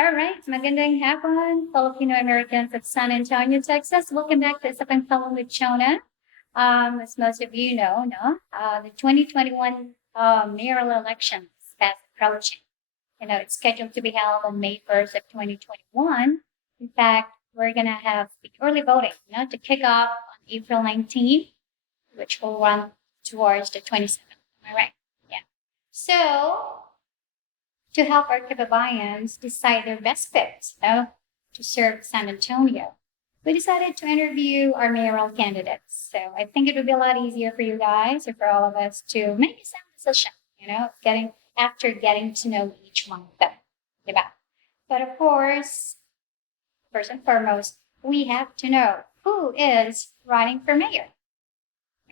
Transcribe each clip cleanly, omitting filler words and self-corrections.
All right, magandang hapon, Filipino Americans of San Antonio, Texas. Welcome back to USAPANG FIL-AM with CHONA. As most of you know, the 2021 mayoral election is fast approaching. It's scheduled to be held on May 1st of 2021. In fact, we're gonna have the early voting, to kick off on April 19th, which will run towards the 27th. Am I right? Yeah. So to help our kababayans decide their best fit, to serve San Antonio, we decided to interview our mayoral candidates. So I think it would be a lot easier for you guys or for all of us to make a sound decision, getting to know each one of them. Diba? But of course, first and foremost, we have to know who is running for mayor.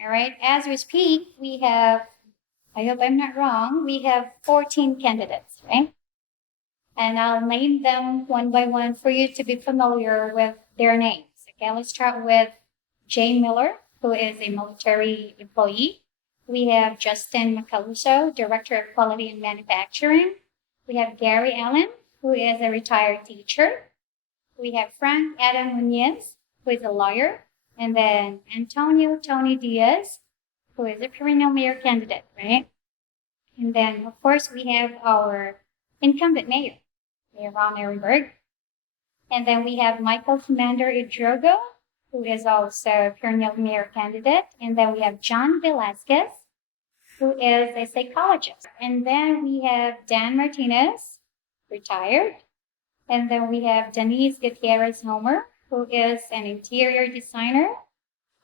All right, as we speak, we have, I hope I'm not wrong, we have 14 candidates, right? And I'll name them one by one for you to be familiar with their names. Okay, let's start with Jay Miller, who is a military employee. We have Justin Macaluso, Director of Quality and Manufacturing. We have Gary Allen, who is a retired teacher. We have Frank Adam Muñez, who is a lawyer. And then Antonio Tony Diaz, who is a perennial mayor candidate, right? And then, of course, we have our incumbent mayor, Mayor Ron NIRENBERG. And then we have Michael Commander Idrogo, who is also a perennial mayor candidate. And then we have John Velasquez, who is a psychologist. And then we have Dan Martinez, retired. And then we have Denise Gutierrez Homer, who is an interior designer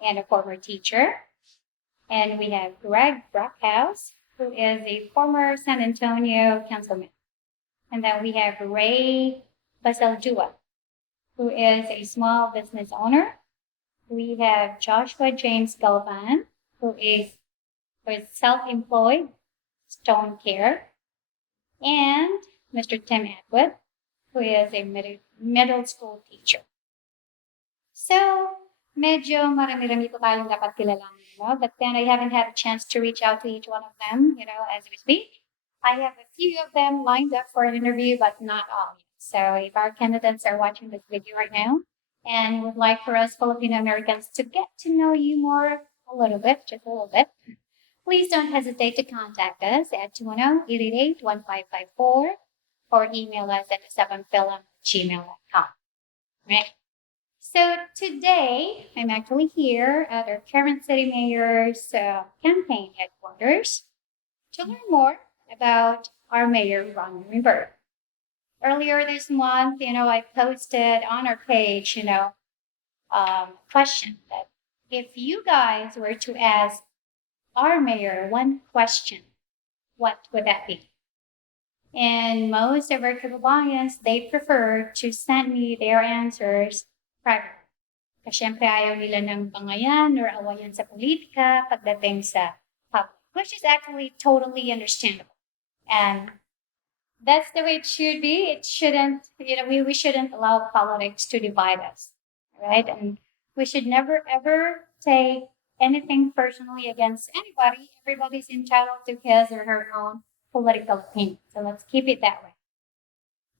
and a former teacher. And we have Greg Brockhouse, who is a former San Antonio councilman. And then we have Ray Basaldua, who is a small business owner. We have Joshua James Galvan, who is self-employed, stone care. And Mr. Tim Atwood, who is a middle school teacher. So, medyo marami-rami po tayong dapat kilalanin, but then I haven't had a chance to reach out to each one of them, as we speak. I have a few of them lined up for an interview, but not all yet. So if our candidates are watching this video right now and would like for us Filipino Americans to get to know you more a little bit, just a little bit, please don't hesitate to contact us at 210-888-1554 or email us at usapanfil@gmail.com. Right? So today, I'm actually here at our current city mayor's campaign headquarters to learn more about our mayor, Ron NIRENBERG. Earlier this month, I posted on our page, a question that if you guys were to ask our mayor one question, what would that be? And most of our kababayans, they prefer to send me their answers private. Kasi syempre ayaw nila ng bangayan or awayan sa politika pagdating sa public, which is actually totally understandable. And that's the way it should be. It shouldn't, we shouldn't allow politics to divide us, right? And we should never, ever take anything personally against anybody. Everybody's entitled to his or her own political opinion. So let's keep it that way.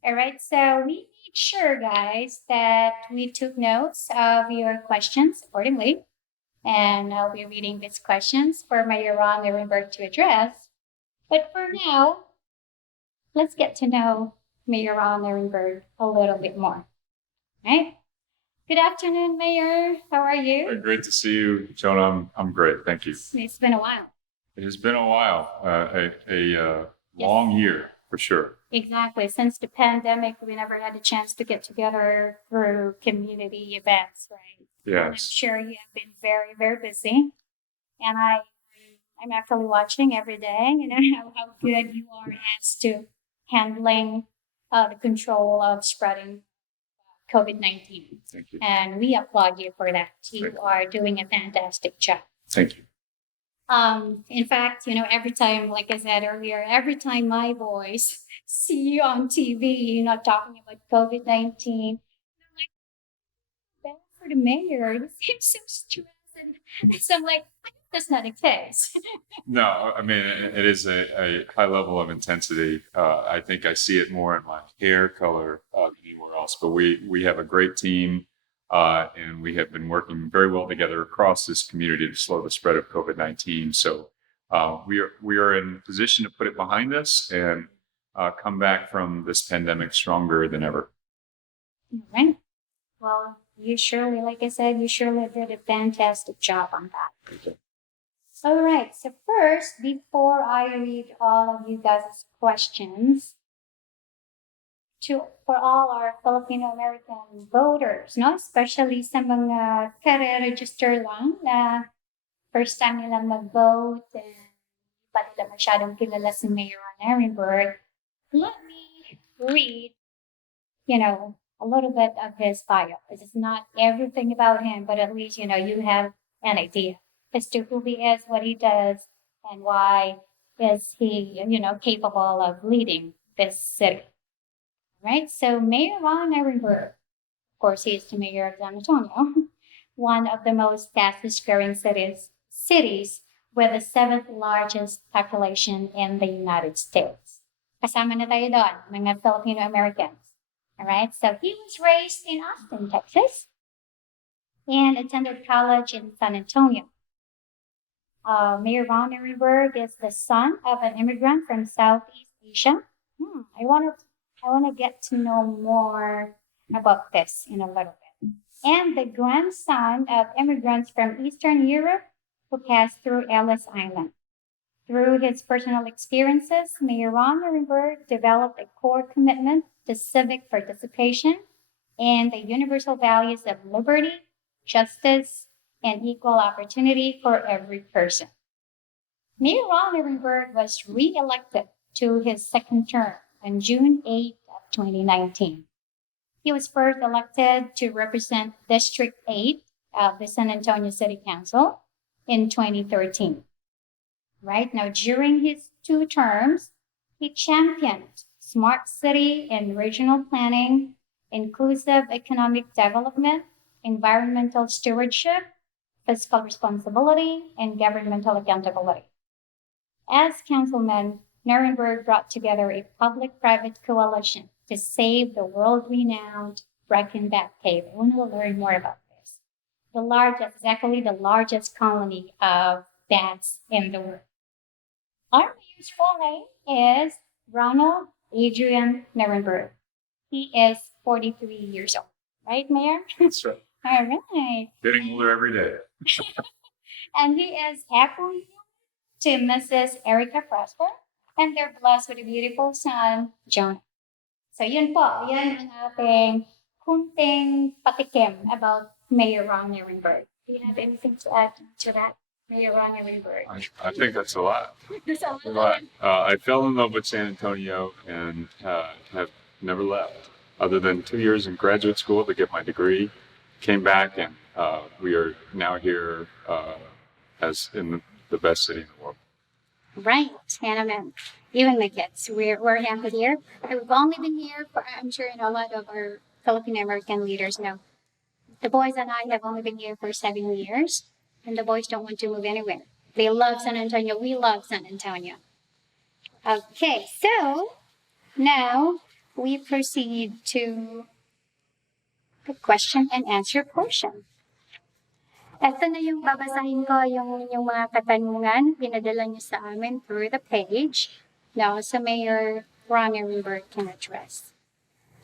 All right, so we made sure, guys, that we took notes of your questions accordingly. And I'll be reading these questions for Mayor Ron NIRENBERG to address. But for now, let's get to know Mayor Ron NIRENBERG a little bit more. All right? Good afternoon, Mayor. How are you? Great to see you, Jonah. I'm great. Thank you. It's been a while. It has been a while, a long year for sure. Exactly. Since the pandemic, we never had a chance to get together through community events, right? Yes. I'm sure you have been very, very busy. And I'm actually watching every day, how good you are as to handling the control of spreading COVID-19. Thank you. And we applaud you for that. You are doing a fantastic job. Thank you. In fact, every time, like I said earlier, every time my boys see you on TV, talking about COVID-19, I'm like, bad for the mayor. He seems so stressed. And so I'm like, That's not the case. No, I mean, it is a high level of intensity. I think I see it more in my hair color than anywhere else. But we have a great team, and we have been working very well together across this community to slow the spread of COVID-19. So we are in position to put it behind us and come back from this pandemic stronger than ever. All right. Well, you surely, like I said, you surely did a fantastic job on that. Okay. All right. So first, before I read all of you guys' questions, for all our Filipino American voters, no, especially sa mga kare-register lang na first time nilang mag-vote and hindi pa nila masyadong kilala si Mayor NIRENBERG, let me read, a little bit of his bio. This is not everything about him, but at least, you have an idea as to who he is, what he does, and why is he, capable of leading this city. Right? So Mayor NIRENBERG, of course, he is the mayor of San Antonio, one of the most fastest growing cities with the 7th largest population in the United States. Kasama na tayo doon, mga Filipino Americans. All right, so he was raised in Austin, Texas, and attended college in San Antonio. Mayor NIRENBERG is the son of an immigrant from Southeast Asia. I want to get to know more about this in a little bit. And the grandson of immigrants from Eastern Europe who passed through Ellis Island. Through his personal experiences, Mayor NIRENBERG developed a core commitment to civic participation and the universal values of liberty, justice, and equal opportunity for every person. Mayor NIRENBERG was re-elected to his second term on June 8 of 2019. He was first elected to represent District 8 of the San Antonio City Council in 2013. Right now, during his 2 terms, he championed smart city and regional planning, inclusive economic development, environmental stewardship, fiscal responsibility, and governmental accountability. As councilman, NIRENBERG brought together a public-private coalition to save the world-renowned Reichenbach Cave. I want to learn more about this. The largest colony of bats in the world. Our mayor's full name is Ronald Adrian NIRENBERG. He is 43 years old. Right, Mayor? That's right. All right. Getting older every day. And he is happily to Mrs. Erica Prosper, and they're blessed with a beautiful son, Jonah. So yun po, yan ang ating kunting patikim about Mayor NIRENBERG. Do you have anything to add to that, Mayor NIRENBERG? I think that's a lot. That's a lot. I fell in love with San Antonio and have never left, other than 2 years in graduate school to get my degree. Came back, and we are now here as in the best city in the world. Right, and even my kids, we're happy here. We've only been here for, I'm sure a lot of our Filipino American leaders know. The boys and I have only been here for 7 years, and the boys don't want to move anywhere. They love San Antonio. We love San Antonio. Okay, so now we proceed to the question and answer portion. Ito na yung babasahin ko yung mga katanungan pinadala niyo sa amin through the page. Now, so Mayor NIRENBERG can address.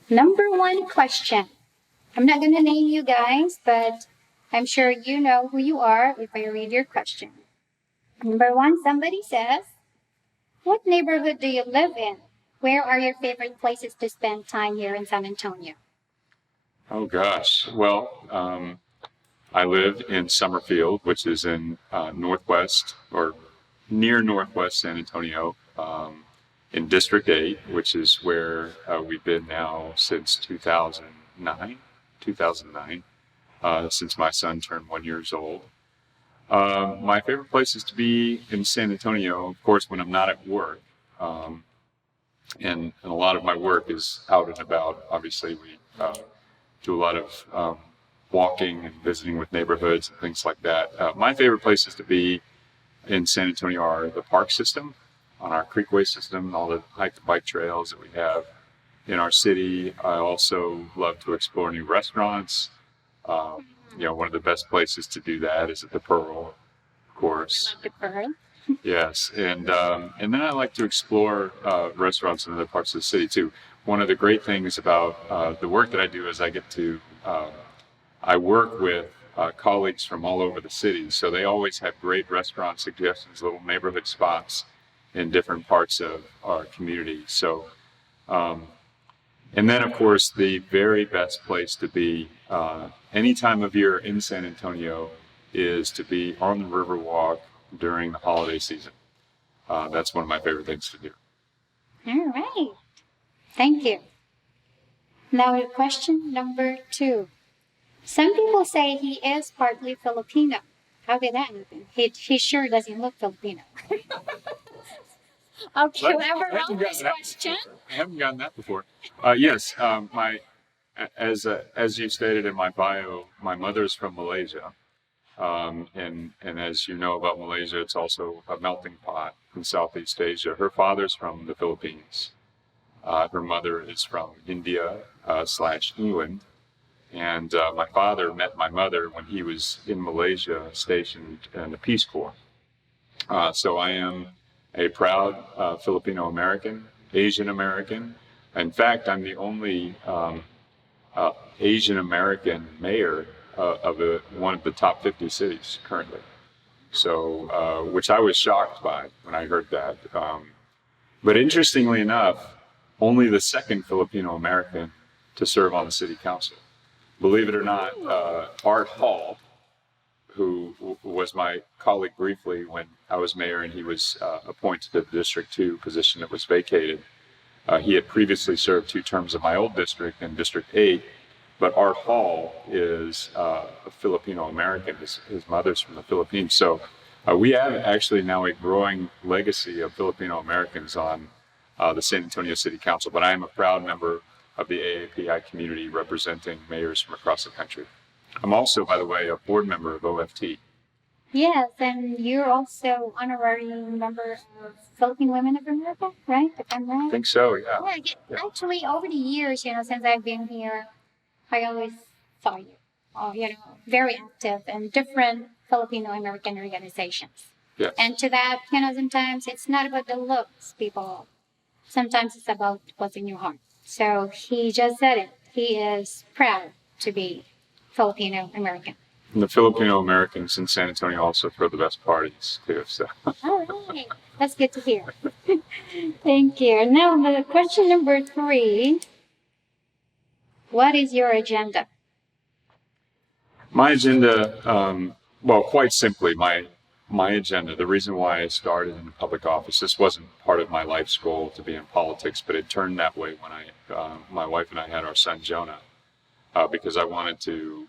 Number 1 question. I'm not going to name you guys, but I'm sure you know who you are if I read your question. Number 1, somebody says, what neighborhood do you live in? Where are your favorite places to spend time here in San Antonio? Oh gosh. Well, I live in Summerfield, which is in northwest or near northwest San Antonio, in District 8, which is where we've been now since 2009, since my son turned 1 year old. My favorite places to be in San Antonio, of course, when I'm not at work, and a lot of my work is out and about. Obviously, we do a lot of walking and visiting with neighborhoods and things like that. My favorite places to be in San Antonio are the park system, on our creekway system, all the hike and bike trails that we have in our city. I also love to explore new restaurants. One of the best places to do that is at the Pearl, of course. Love the Pearl. Yes, and then I like to explore restaurants in other parts of the city too. One of the great things about the work that I do is I work with colleagues from all over the city, so they always have great restaurant suggestions, little neighborhood spots in different parts of our community. So, and then of course the very best place to be any time of year in San Antonio is to be on the Riverwalk during the holiday season. That's one of my favorite things to do. All right. Thank you. Now, question number 2. Some people say he is partly Filipino. How did that happen? He sure doesn't look Filipino. Okay, whoever wrote this question. I haven't gotten that before. Yes, as you stated in my bio, my mother's from Malaysia. And as you know about Malaysia, it's also a melting pot in Southeast Asia. Her father's from the Philippines. Her mother is from India / England. And my father met my mother when he was in Malaysia, stationed in the Peace Corps. So I am a proud Filipino American, Asian American. In fact, I'm the only Asian American mayor of one of the top 50 cities currently. So, which I was shocked by when I heard that. But interestingly enough, only the second Filipino American to serve on the city council. Believe it or not, Art Hall, who was my colleague briefly when I was mayor and he was appointed to the District 2 position that was vacated. He had previously served 2 terms in my old district in District 8, but Art Hall is a Filipino American. His mother's from the Philippines. So we have actually now a growing legacy of Filipino Americans on the San Antonio City Council, but I am a proud member of the AAPI community representing mayors from across the country. I'm also, by the way, a board member of OFT. Yes, and you're also honorary member of Philippine Women of America, right? If I'm right. I think so, yeah. Yeah. Actually, over the years, since I've been here, I always saw you, very active in different Filipino American organizations. Yes. And to that, sometimes it's not about the looks, people. Sometimes it's about what's in your heart. So he just said it. He is proud to be Filipino American. And the Filipino Americans in San Antonio also throw the best parties too. So. All right, that's good to hear. Thank you. Now, the question number 3. What is your agenda? My agenda, well, quite simply, my agenda, the reason why I started in public office, this wasn't part of my life's goal to be in politics, but it turned that way when my wife and I had our son, Jonah, because I wanted to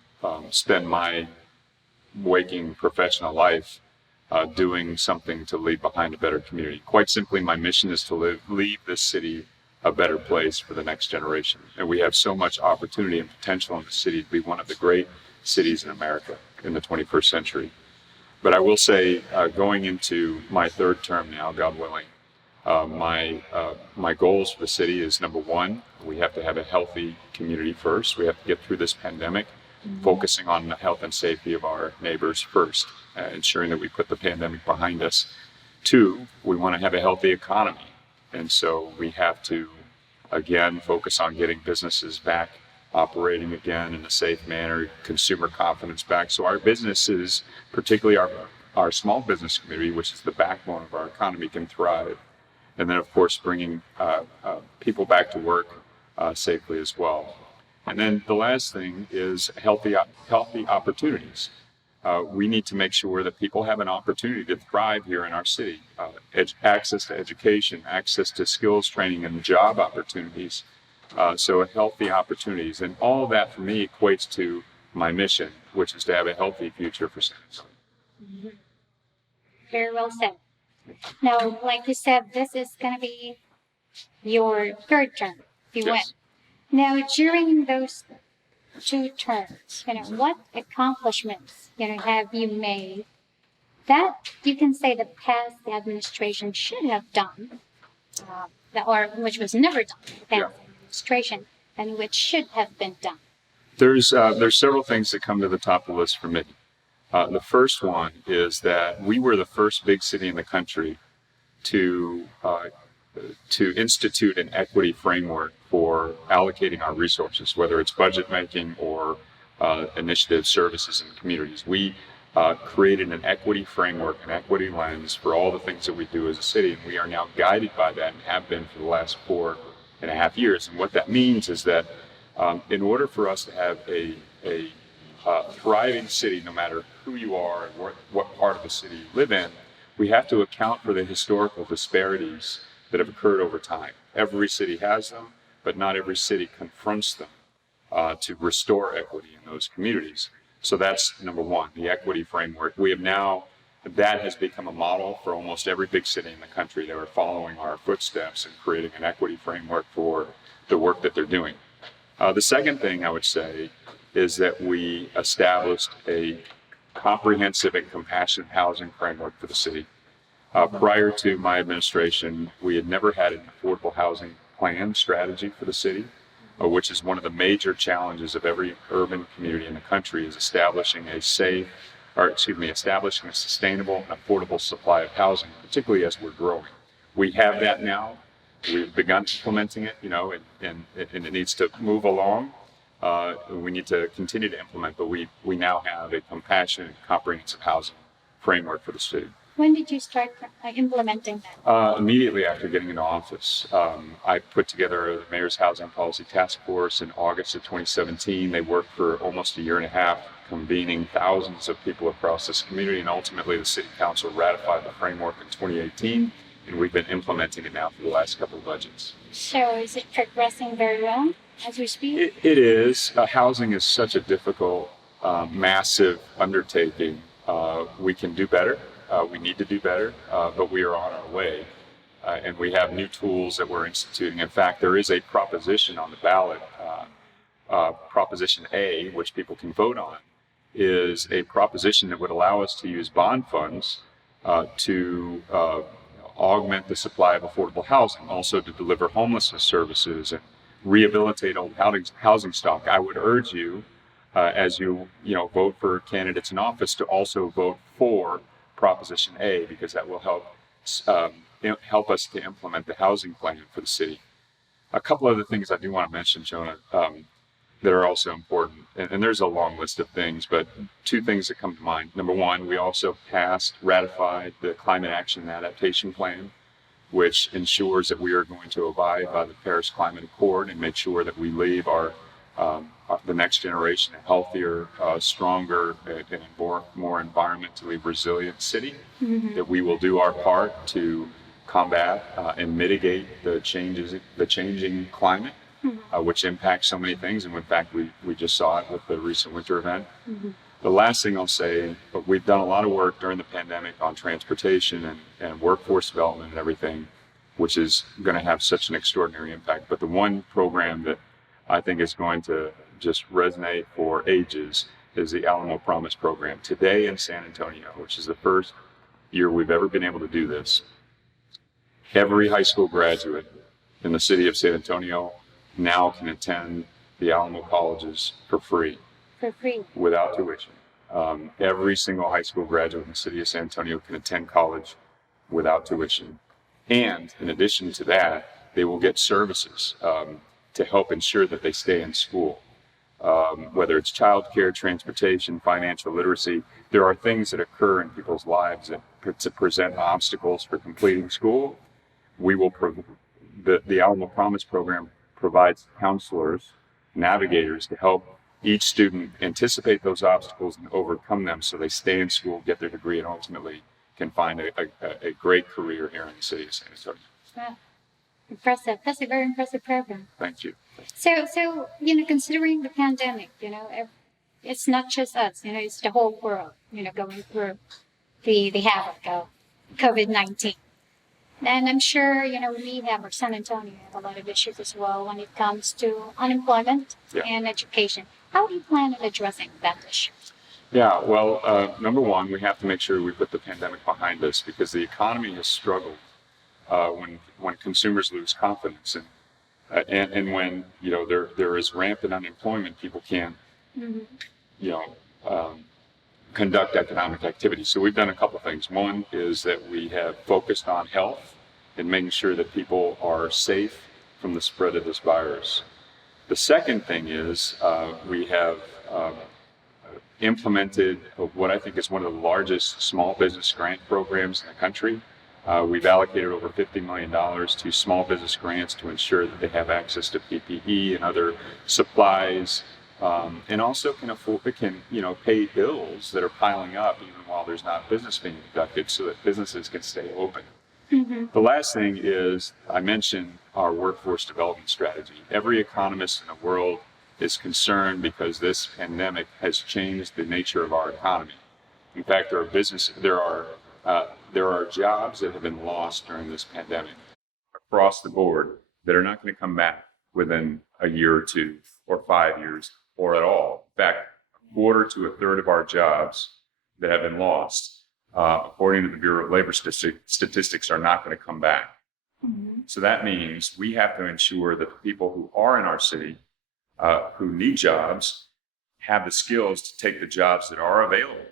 spend my waking professional life doing something to leave behind a better community. Quite simply, my mission is to leave this city a better place for the next generation. And we have so much opportunity and potential in the city to be one of the great cities in America in the 21st century. But I will say, going into my 3rd term now, God willing, my goals for the city is, number 1, we have to have a healthy community first. We have to get through this pandemic, focusing on the health and safety of our neighbors first, ensuring that we put the pandemic behind us. 2, we want to have a healthy economy. And so we have to, again, focus on getting businesses back operating again in a safe manner, consumer confidence back. So our businesses, particularly our small business community, which is the backbone of our economy, can thrive. And then, of course, bringing people back to work safely as well. And then the last thing is healthy opportunities. We need to make sure that people have an opportunity to thrive here in our city. Access to education, access to skills training and job opportunities. So healthy opportunities. And all of that for me equates to my mission, which is to have a healthy future for San Antonio. Very well said. Now, like you said, this is going to be your 3rd term, if you win. Now, during those 2 terms, what accomplishments, have you made that you can say the past administration should have done, or which was never done in the past administration, and which should have been done? There's several things that come to the top of the list for me. The first one is that we were the first big city in the country to institute an equity framework for allocating our resources, whether it's budget making or initiative services in communities. We created an equity framework, an equity lens for all the things that we do as a city, and we are now guided by that and have been for the last 4.5 years. And what that means is that in order for us to have a thriving city, no matter who you are and what part of the city you live in, we have to account for the historical disparities that have occurred over time. Every city has them, but not every city confronts them to restore equity in those communities. So that's number one, the equity framework. We have now, that has become a model for almost every big city in the country that are following our footsteps and creating an equity framework for the work that they're doing. The second thing I would say is that we established a comprehensive and compassionate housing framework for the city. Prior to my administration, we had never had an affordable housing plan strategy for the city, which is one of the major challenges of every urban community in the country, is establishing a sustainable and affordable supply of housing, particularly as we're growing. We have that now. We've begun implementing it, and it needs to move along. We need to continue to implement, but we now have a compassionate, comprehensive housing framework for the city. When did you start implementing that? Immediately after getting into office. I put together the Mayor's Housing Policy Task Force in August of 2017. They worked for almost a year and a half, convening thousands of people across this community, and ultimately the City Council ratified the framework in 2018, and we've been implementing it now for the last couple of budgets. So is it progressing very well as we speak? It is. Housing is such a difficult, massive undertaking. We can do better. We need to do better, but we are on our way. And we have new tools that we're instituting. In fact, there is a proposition on the ballot, Proposition A, which people can vote on, is a proposition that would allow us to use bond funds to augment the supply of affordable housing, also to deliver homelessness services and rehabilitate old housing stock. I would urge you, as you vote for candidates in office, to also vote for Proposition A, because that will help us to implement the housing plan for the city. A couple other things I do want to mention, Chona, that are also important, and there's a long list of things, but two things that come to mind. Number one, we also ratified the Climate Action and Adaptation Plan, which ensures that we are going to abide by the Paris Climate Accord and make sure that we leave the next generation a healthier, stronger, and more environmentally resilient city. Mm-hmm. That we will do our part to combat and mitigate the changing climate, mm-hmm. Which impacts so many things. And in fact, we just saw it with the recent winter event. Mm-hmm. The last thing I'll say, we've done a lot of work during the pandemic on transportation and workforce development and everything, which is going to have such an extraordinary impact. But the one program that I think is going to just resonate for ages is the Alamo Promise program. Today in San Antonio, which is the first year we've ever been able to do this, every high school graduate in the city of San Antonio now can attend the Alamo colleges for free. For free. Without tuition. Every single high school graduate in the city of San Antonio can attend college without tuition. And in addition to that, they will get services to help ensure that they stay in school. Whether it's childcare, transportation, financial literacy, there are things that occur in people's lives that present obstacles for completing school. The Alamo Promise program provides counselors, navigators to help each student anticipate those obstacles and overcome them so they stay in school, get their degree, and ultimately can find a great career here in the city of San Antonio. Wow. Impressive. That's a very impressive program. Thank you. So considering the pandemic, it's not just us, it's the whole world, going through the havoc of COVID-19. And I'm sure, we have, or San Antonio have a lot of issues as well when it comes to unemployment and education. How do you plan on addressing that issue? Yeah, well, number one, we have to make sure we put the pandemic behind us because the economy has struggled when consumers lose confidence and when there is rampant unemployment, people can't Mhm. you know conduct economic activity. So we've done a couple things. One is that we have focused on health and making sure that people are safe from the spread of this virus. The second thing is we have implemented what I think is one of the largest small business grant programs in the country. We've allocated over $50 million to small business grants to ensure that they have access to PPE and other supplies, and also can pay bills that are piling up even while there's not business being conducted, so that businesses can stay open. Mm-hmm. The last thing is I mentioned our workforce development strategy. Every economist in the world is concerned because this pandemic has changed the nature of our economy. In fact, there are jobs that have been lost during this pandemic across the board that are not going to come back within a year or two or 5 years or at all. In fact, a quarter to a third of our jobs that have been lost, according to the Bureau of Labor Statistics, are not going to come back. Mm-hmm. So that means we have to ensure that the people who are in our city who need jobs have the skills to take the jobs that are available.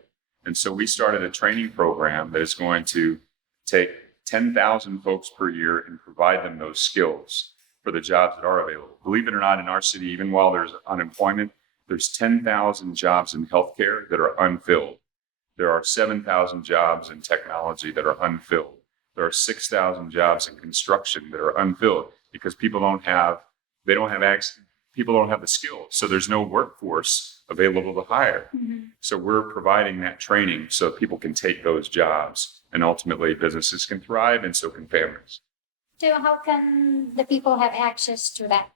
And so we started a training program that is going to take 10,000 folks per year and provide them those skills for the jobs that are available. Believe it or not, in our city, even while there's unemployment, there's 10,000 jobs in healthcare that are unfilled. There are 7,000 jobs in technology that are unfilled. There are 6,000 jobs in construction that are unfilled because people don't have access. People don't have the skills, so there's no workforce available to hire. Mm-hmm. So we're providing that training so people can take those jobs, and ultimately businesses can thrive, and so can families. So how can the people have access to that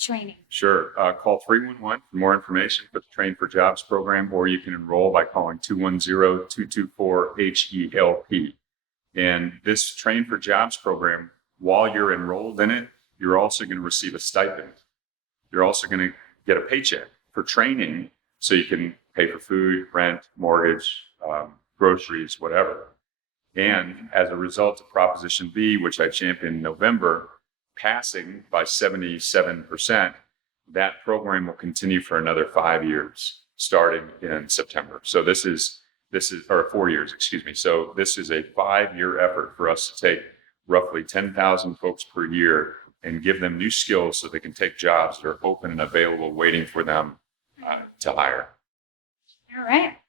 training? Sure. Call 311 for more information for the Train for Jobs program, or you can enroll by calling 210-224-HELP. And this Train for Jobs program, while you're enrolled in it, you're also going to receive a stipend. You're also going to get a paycheck for training so you can pay for food, rent, mortgage, groceries, whatever. And as a result of Proposition B, which I championed in November, passing by 77%, that program will continue for another 5 years, starting in September. So this is or 4 years, excuse me. So this is a 5-year effort for us to take roughly 10,000 folks per year and give them new skills so they can take jobs that are open and available, waiting for them to hire. All right.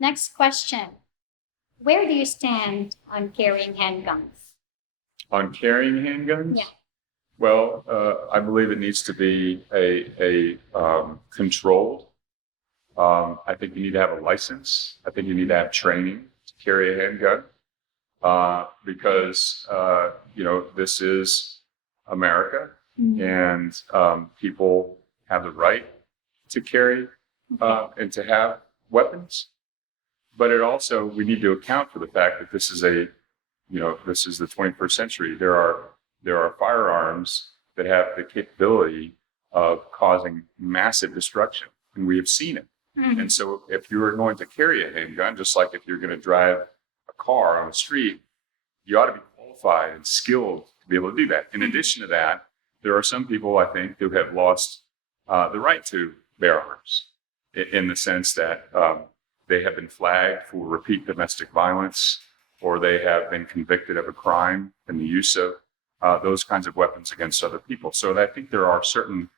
Next question. Where do you stand on carrying handguns? On carrying handguns? Yeah. Well, I believe it needs to be a controlled. I think you need to have a license. I think you need to have training to carry a handgun. Because this is America, Mm-hmm. and people have the right to carry and to have weapons. But we need to account for the fact that this is the 21st century. There are firearms that have the capability of causing massive destruction, and we have seen it. Mm-hmm. And so if you are going to carry a handgun, just like if you're going to drive a car on the street, you ought to be qualified and skilled to be able to do that. In addition to that, there are some people, I think, who have lost the right to bear arms in the sense that they have been flagged for repeat domestic violence, or they have been convicted of a crime in the use of those kinds of weapons against other people. So I think there are certain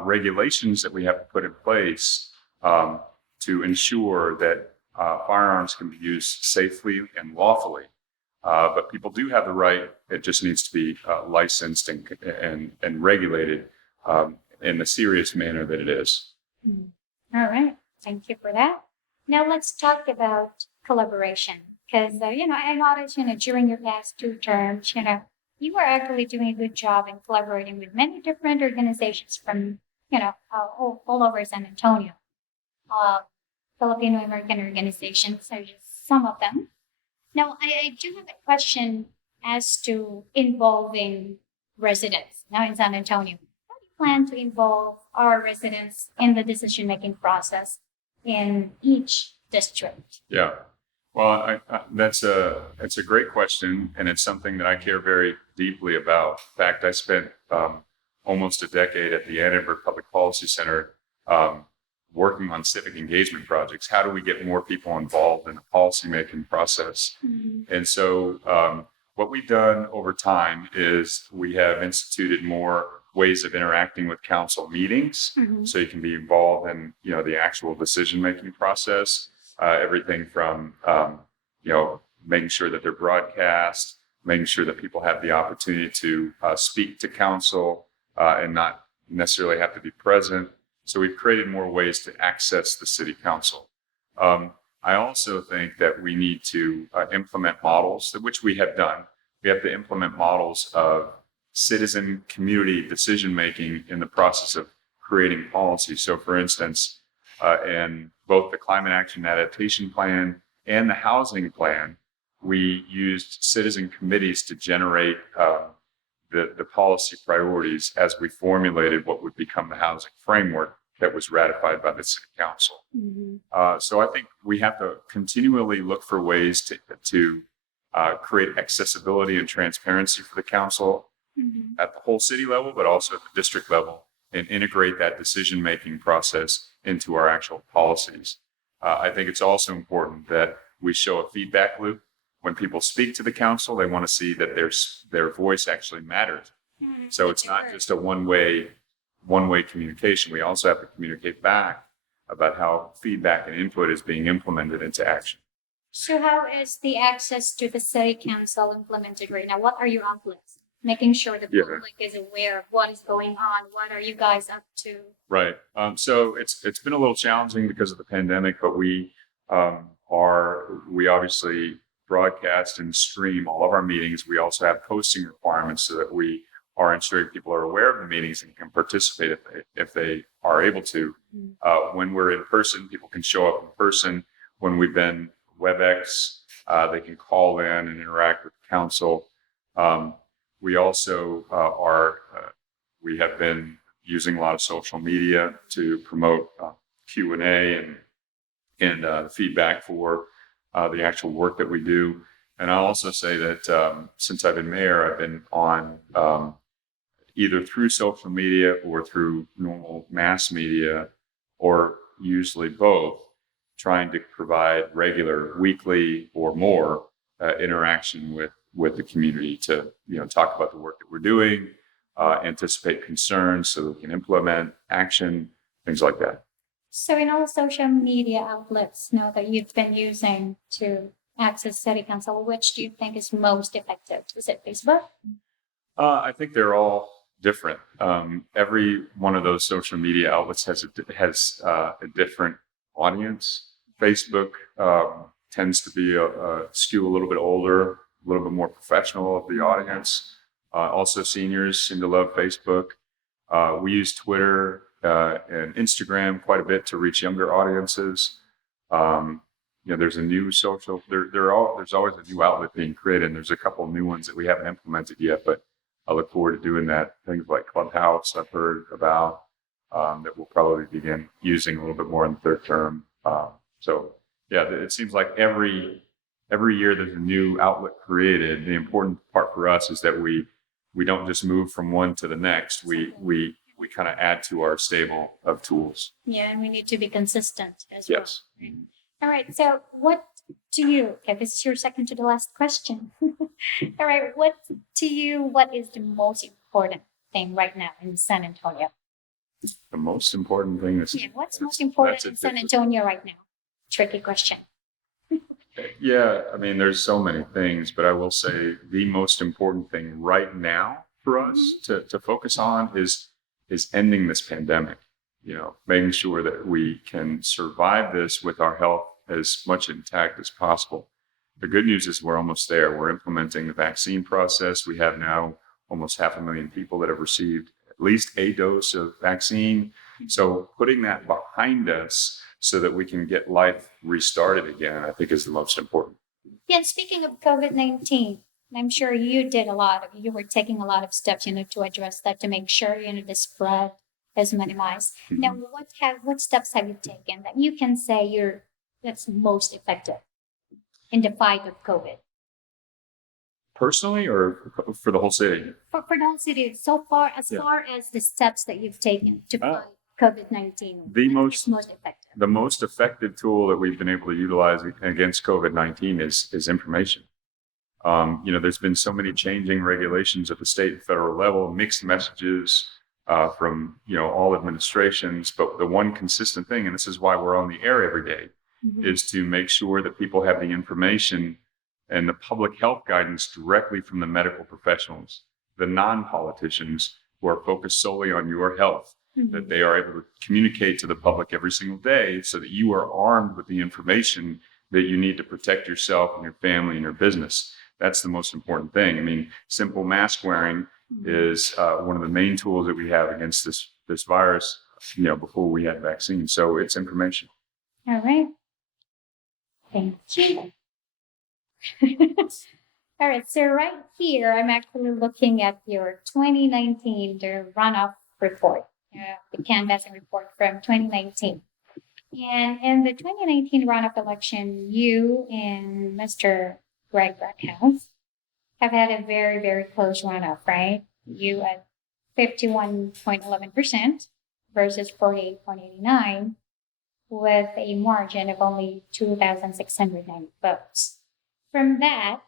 regulations that we have to put in place to ensure that firearms can be used safely and lawfully. But people do have the right. It just needs to be licensed and regulated in the serious manner that it is. All right. Thank you for that. Now let's talk about collaboration. Because, I noticed, during your past 2 terms, you were actually doing a good job in collaborating with many different organizations from, all over San Antonio. Filipino American organizations are just some of them. Now, I do have a question as to involving residents now in San Antonio. How do you plan to involve our residents in the decision-making process in each district? Yeah. Well, that's it's a great question, and it's something that I care very deeply about. In fact, I spent almost a decade at the NIRENBERG Public Policy Center working on civic engagement projects. How do we get more people involved in the policymaking process? Mm-hmm. And so what we've done over time is we have instituted more ways of interacting with council meetings, Mm-hmm. so you can be involved in the actual decision-making process. Everything from making sure that they're broadcast, making sure that people have the opportunity to speak to council and not necessarily have to be present. So we've created more ways to access the city council. I also think that we need to implement models, which we have done. We have to implement models of citizen community decision-making in the process of creating policy. So for instance, in both the Climate Action Adaptation Plan and the Housing Plan, we used citizen committees to generate the policy priorities as we formulated what would become the housing framework that was ratified by the City Council. Mm-hmm. So I think we have to continually look for ways to create accessibility and transparency for the council Mm-hmm. at the whole city level, but also at the district level, and integrate that decision-making process into our actual policies. I think it's also important that we show a feedback loop. When people speak to the council, they want to see that their voice actually matters. Mm-hmm. So it's not just a one-way communication. We also have to communicate back about how feedback and input is being implemented into action. So how is the access to the city council implemented right now? What are your outlets? Making sure the public is aware of what is going on. What are you guys up to? Right. So it's been a little challenging because of the pandemic, but we obviously broadcast and stream all of our meetings. We also have posting requirements so that we are ensuring people are aware of the meetings and can participate if they are able to. When we're in person, people can show up in person. When we've been WebEx, they can call in and interact with the council. We also we have been using a lot of social media to promote Q&A and feedback for the actual work that we do. And I'll also say that since I've been mayor, I've been on either through social media or through normal mass media, or usually both, trying to provide regular, weekly or more interaction with the community to talk about the work that we're doing, anticipate concerns so we can implement action, things like that. So in all social media outlets now that you've been using to access city council, which do you think is most effective? Is it Facebook? I think they're all different. Every one of those social media outlets has a different audience. Facebook tends to be skew a little bit older, a little bit more professional of the audience. Also, seniors seem to love Facebook. We use Twitter and Instagram quite a bit to reach younger audiences. There's a new social. There's always a new outlet being created, and there's a couple of new ones that we haven't implemented yet, but I look forward to doing that. Things like Clubhouse, I've heard about, that we'll probably begin using a little bit more in the third term. It seems like every year there's a new outlet created. The important part for us is that we don't just move from one to the next. We kind of add to our stable of tools. Yeah, and we need to be consistent as Yes. well. Right? All right. So what this is your second to the last question. All right. What is the most important thing right now in San Antonio? The most important thing is what's most important in San Antonio right now? Tricky question. Yeah, I mean, there's so many things, but I will say the most important thing right now for us to focus on is ending this pandemic. Making sure that we can survive this with our health as much intact as possible. The good news is we're almost there. We're implementing the vaccine process. We have now almost 500,000 people that have received at least a dose of vaccine. So putting that behind us so that we can get life restarted again, I think is the most important. Yeah, and speaking of COVID-19, I'm sure you were taking a lot of steps, to address that, to make sure, the spread is minimized. Now, what steps have you taken that you can say that's most effective in the fight of COVID? Personally, or for the whole city? For the whole city, so far, as far as the steps that you've taken to fight COVID-19, most effective? The most effective tool that we've been able to utilize against COVID-19 is information. There's been so many changing regulations at the state and federal level, mixed messages from, all administrations. But the one consistent thing, and this is why we're on the air every day, is to make sure that people have the information and the public health guidance directly from the medical professionals, the non-politicians who are focused solely on your health, that they are able to communicate to the public every single day so that you are armed with the information that you need to protect yourself and your family and your business. That's the most important thing. I mean, simple mask wearing is one of the main tools that we have against this virus, before we had vaccines. So it's information. All right. Thank you. All right. So right here, I'm actually looking at your 2019, the runoff report, the canvassing report from 2019. And in the 2019 runoff election, you and Mr. Greg Brackhouse have had a very, very close runoff, right? You at 51.11% versus 48.89%, with a margin of only 2,690 votes. From that,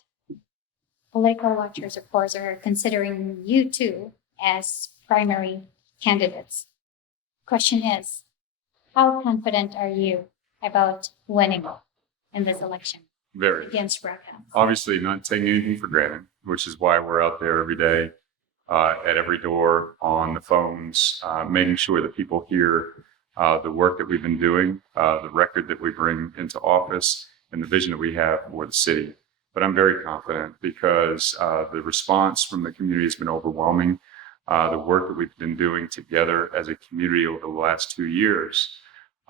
political watchers, of course, are considering you two as primary candidates. Question is, how confident are you about winning in this election? Very. Against Brackhouse? Obviously, not taking anything for granted, which is why we're out there every day, at every door, on the phones, making sure that people hear the work that we've been doing, the record that we bring into office, and the vision that we have for the city. But I'm very confident because the response from the community has been overwhelming. The work that we've been doing together as a community over the last 2 years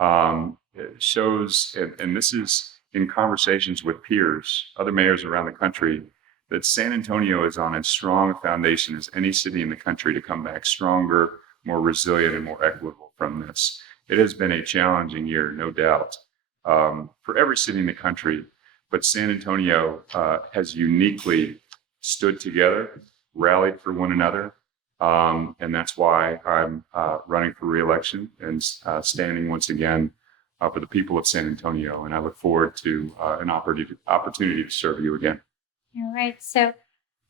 it shows, and this is in conversations with peers, other mayors around the country, that San Antonio is on as strong a foundation as any city in the country to come back stronger, more resilient, and more equitable from this. It has been a challenging year, no doubt, for every city in the country, but San Antonio has uniquely stood together, rallied for one another, and that's why I'm running for reelection and standing once again for the people of San Antonio, and I look forward to an opportunity to serve you again. All right. So,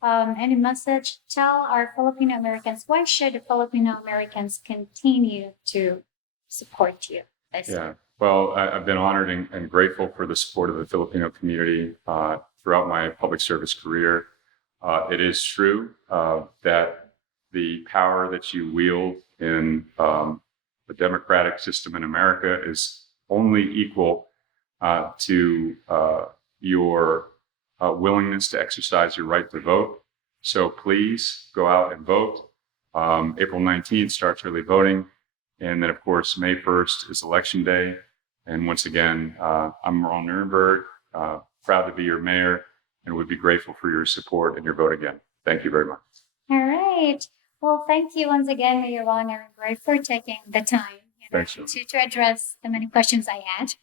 any message? Tell our Filipino Americans, why should the Filipino Americans continue to support you? Yeah. Well, I've been honored and grateful for the support of the Filipino community throughout my public service career. It is true that the power that you wield in the democratic system in America is only equal to your willingness to exercise your right to vote. So please go out and vote. April 19th starts early voting. And then, of course, May 1st is Election Day. And once again, I'm Ron NIRENBERG, proud to be your mayor, and would be grateful for your support and your vote again. Thank you very much. All right. Well, thank you once again, Mayor Ron NIRENBERG, for taking the time to address the many questions I had.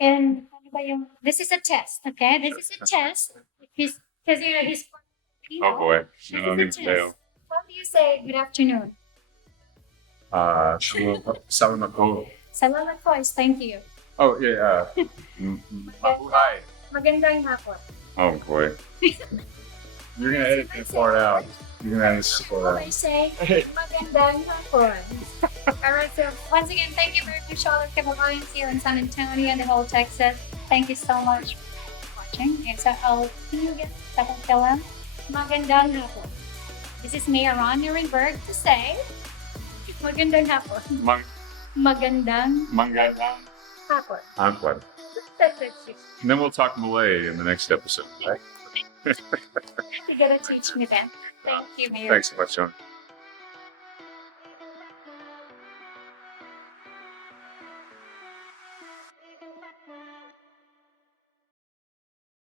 And this is a test, okay? This is a test. Because he's Filipino. Oh boy. No, How do you say good afternoon? Salamat po. Salamat po is thank you. Oh, yeah. Mabuhay. Magandang hapon. Oh boy. You're going to edit that part out. You're going to edit this part out. I say magandang hapon. Alright, so once again, thank you very much all of Filipinians here in San Antonio and the whole Texas. Thank you so much for watching. And so I'll see you again sa FIL-AM. Magandang hapon. This is Mayor Ron NIRENBERG to say magandang hapon. Magandang hapon. Hapon. And then we'll talk Malay in the next episode, right? You're gonna teach me that. Thank you, Mayor. Thanks so much, John.